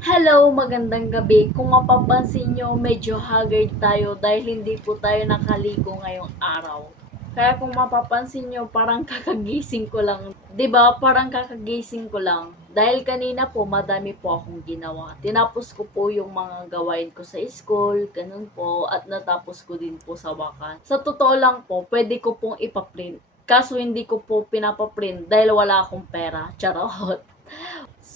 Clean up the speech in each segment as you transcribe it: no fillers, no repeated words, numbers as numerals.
Hello, magandang gabi. Kung mapapansin nyo, medyo haggard tayo dahil hindi po tayo nakaligo ngayong araw. Kaya kung mapapansin nyo, parang kakagising ko lang. 'Di ba? Parang kakagising ko lang. Dahil kanina po, madami po akong ginawa. Tinapos ko po yung mga gawain ko sa school, ganun po, at natapos ko din po sa wakas. Sa totoo lang po, pwede ko pong ipaprint. Kaso hindi ko po pinapaprint dahil wala akong pera. Charot.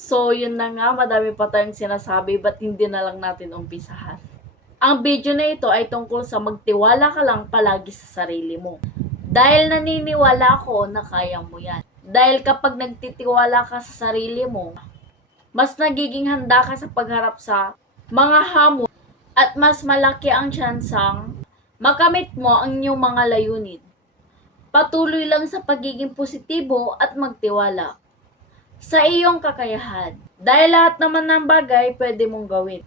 So, yun na nga, madami pa tayong sinasabi, ba't hindi na lang natin umpisahan? Ang video na ito ay tungkol sa magtiwala ka lang palagi sa sarili mo. Dahil naniniwala ako na kaya mo yan. Dahil kapag nagtitiwala ka sa sarili mo, mas nagiging handa ka sa pagharap sa mga hamon at mas malaki ang tsansang makamit mo ang inyong mga layunin. Patuloy lang sa pagiging positibo at magtiwala sa iyong kakayahan. Dahil lahat naman ng bagay pwede mong gawin.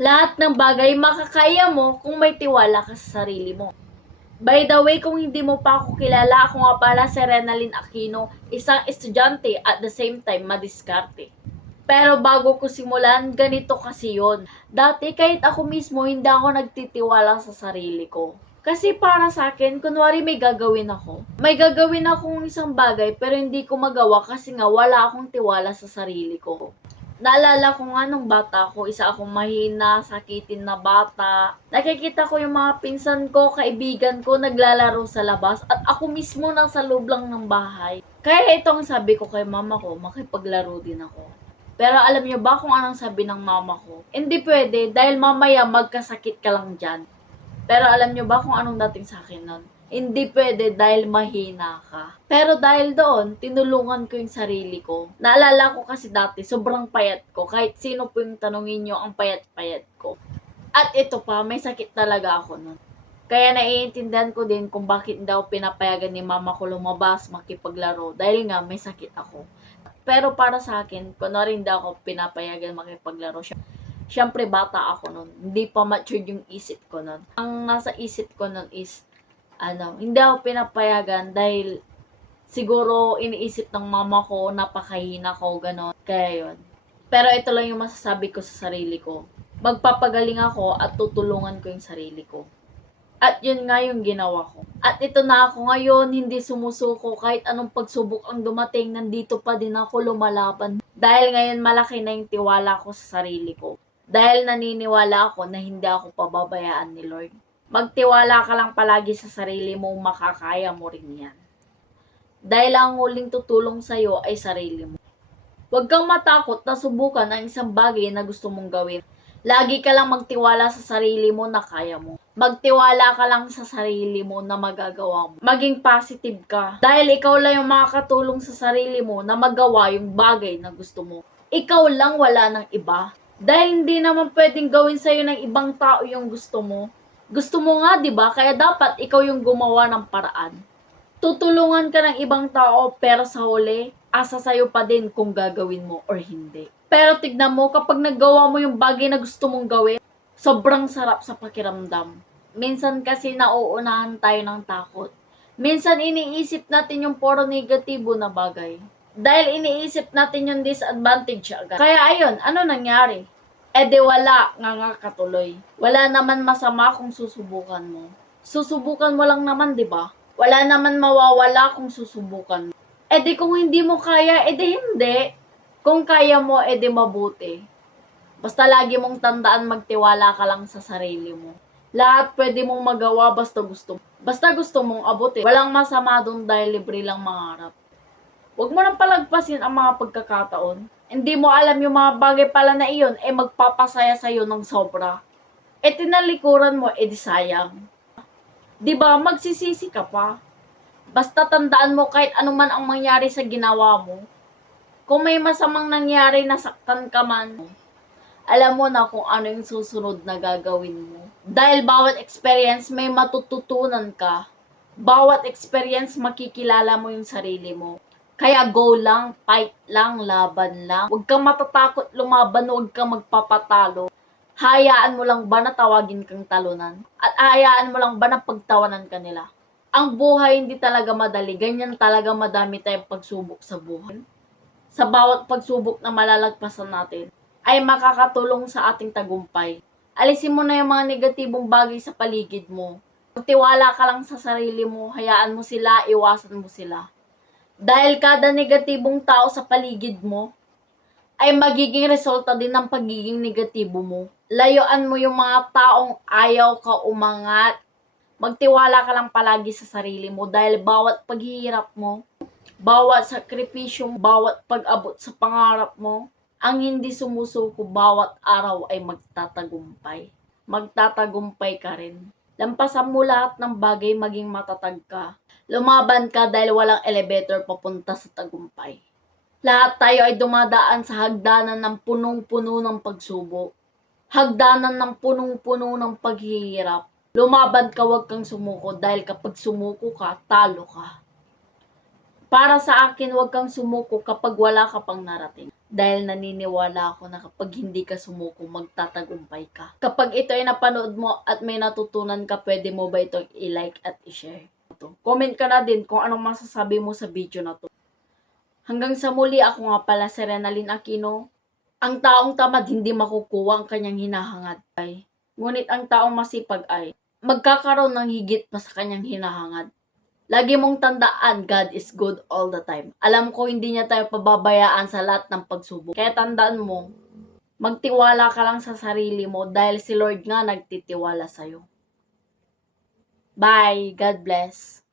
Lahat ng bagay makakaya mo kung may tiwala ka sa sarili mo. By the way, kung hindi mo pa ako kilala, ako nga pala si Renalyn Aquino, isang estudyante at the same time madiskarte. Pero bago ko simulan, ganito kasi yon. Dati kahit ako mismo, hindi ako nagtitiwala sa sarili ko. Kasi para sa akin, kunwari may gagawin ako. May gagawin akong isang bagay pero hindi ko magawa kasi nga wala akong tiwala sa sarili ko. Naalala ko nga nung bata ako, isa akong mahina, sakitin na bata. Nakikita ko yung mga pinsan ko, kaibigan ko naglalaro sa labas at ako mismo nasa loob lang ng bahay. Kaya itong sabi ko kay mama ko, makipaglaro din ako. Pero alam niyo ba kung anong sabi ng mama ko? Hindi pwede dahil mamaya magkasakit ka lang dyan. Pero alam niyo ba kung anong dating sa akin nun? Hindi pwede dahil mahina ka. Pero dahil doon, tinulungan ko yung sarili ko. Naalala ko kasi dati, sobrang payat ko. Kahit sino po yung tanungin nyo, ang payat-payat ko. At ito pa, may sakit talaga ako nun. Kaya naiintindihan ko din kung bakit daw pinapayagan ni mama ko lumabas, makipaglaro. Dahil nga, may sakit ako. Pero para sa akin, kunwari hindi ako pinapayagan makipaglaro. Siyempre, bata ako nun. Hindi pa matured yung isip ko nun. Ang nasa isip ko nun is, hindi ako pinapayagan dahil siguro iniisip ng mama ko, napakahina ko, ganon. Kaya yun. Pero ito lang yung masasabi ko sa sarili ko. Magpapagaling ako at tutulungan ko yung sarili ko. At yun nga yung ginawa ko. At ito na ako ngayon, hindi sumusuko kahit anong pagsubok ang dumating, nandito pa din ako lumalaban. Dahil ngayon malaki na yung tiwala ko sa sarili ko. Dahil naniniwala ako na hindi ako pababayaan ni Lord. Magtiwala ka lang palagi sa sarili mo, makakaya mo rin yan. Dahil ang huling tutulong sa'yo ay sarili mo. Huwag kang matakot na subukan ang isang bagay na gusto mong gawin. Lagi ka lang magtiwala sa sarili mo na kaya mo. Magtiwala ka lang sa sarili mo na magagawa mo. Maging positive ka. Dahil ikaw lang yung makakatulong sa sarili mo na magawa yung bagay na gusto mo. Ikaw lang, wala ng iba. Dahil hindi naman pwedeng gawin sa'yo ng ibang tao yung gusto mo. Gusto mo nga, di ba? Kaya dapat ikaw yung gumawa ng paraan. Tutulungan ka ng ibang tao pero sa huli, asa sa'yo pa din kung gagawin mo or hindi. Pero tignan mo, kapag nagawa mo yung bagay na gusto mong gawin, sobrang sarap sa pakiramdam. Minsan kasi nauunahan tayo ng takot. Minsan iniisip natin yung puro negatibo na bagay. Dahil iniisip natin yung disadvantage agad. Kaya ayun, ano nangyari? Di wala nga katuloy. Wala naman masama kung susubukan mo. Susubukan mo lang naman, di ba? Wala naman mawawala kung susubukan mo. Di kung hindi mo kaya, di hindi. Kung kaya mo, di mabuti. Basta lagi mong tandaan, magtiwala ka lang sa sarili mo. Lahat pwede mong magawa basta gusto. Basta gusto mong abutin. Walang masama doon dahil libre lang mangarap. Huwag mo nang palagpasin ang mga pagkakataon. Hindi mo alam yung mga bagay pala na iyon magpapasaya sa'yo ng sobra. Tinalikuran mo, di sayang. Diba, magsisisi ka pa. Basta tandaan mo kahit anuman ang mangyari sa ginawa mo. Kung may masamang nangyari, nasaktan ka man, alam mo na kung ano yung susunod na gagawin mo. Dahil bawat experience may matututunan ka. Bawat experience makikilala mo yung sarili mo. Kaya go lang, fight lang, laban lang. Huwag kang matatakot lumaban, huwag kang magpapatalo. Hayaan mo lang ba na tawagin kang talunan? At hayaan mo lang ba na pagtawanan ka nila? Ang buhay hindi talaga madali. Ganyan talaga madami tayong pagsubok sa buhay. Sa bawat pagsubok na malalagpasan natin, ay makakatulong sa ating tagumpay. Alisin mo na yung mga negatibong bagay sa paligid mo. Magtiwala ka lang sa sarili mo, hayaan mo sila, iwasan mo sila. Dahil kada negatibong tao sa paligid mo, ay magiging resulta din ng pagiging negatibo mo. Layuan mo yung mga taong ayaw ka umangat. Magtiwala ka lang palagi sa sarili mo dahil bawat paghihirap mo, bawat sakripisyo, bawat pag-abot sa pangarap mo, ang hindi sumusuko bawat araw ay magtatagumpay. Magtatagumpay ka rin. Lampasan mo lahat ng bagay, maging matatag ka. Lumaban ka dahil walang elevator papunta sa tagumpay. Lahat tayo ay dumadaan sa hagdanan ng punong-puno ng pagsubok. Hagdanan ng punong-puno ng paghihirap. Lumaban ka, wag kang sumuko dahil kapag sumuko ka, talo ka. Para sa akin, wag kang sumuko kapag wala ka pang narating. Dahil naniniwala ako na kapag hindi ka sumuko, magtatagumpay ka. Kapag ito ay napanood mo at may natutunan ka, pwede mo ba itong i-like at i-share? Comment ka na din kung anong masasabi mo sa video na to. Hanggang sa muli, ako nga pala si Renalyn Aquino. Ang taong tamad hindi makukuha ang kanyang hinahangad ay. Ngunit ang taong masipag ay magkakaroon ng higit pa sa kanyang hinahangad. Lagi mong tandaan, God is good all the time. Alam ko hindi niya tayo pababayaan sa lahat ng pagsubok. Kaya tandaan mo, magtiwala ka lang sa sarili mo dahil si Lord nga nagtitiwala sa'yo. Bye! God bless!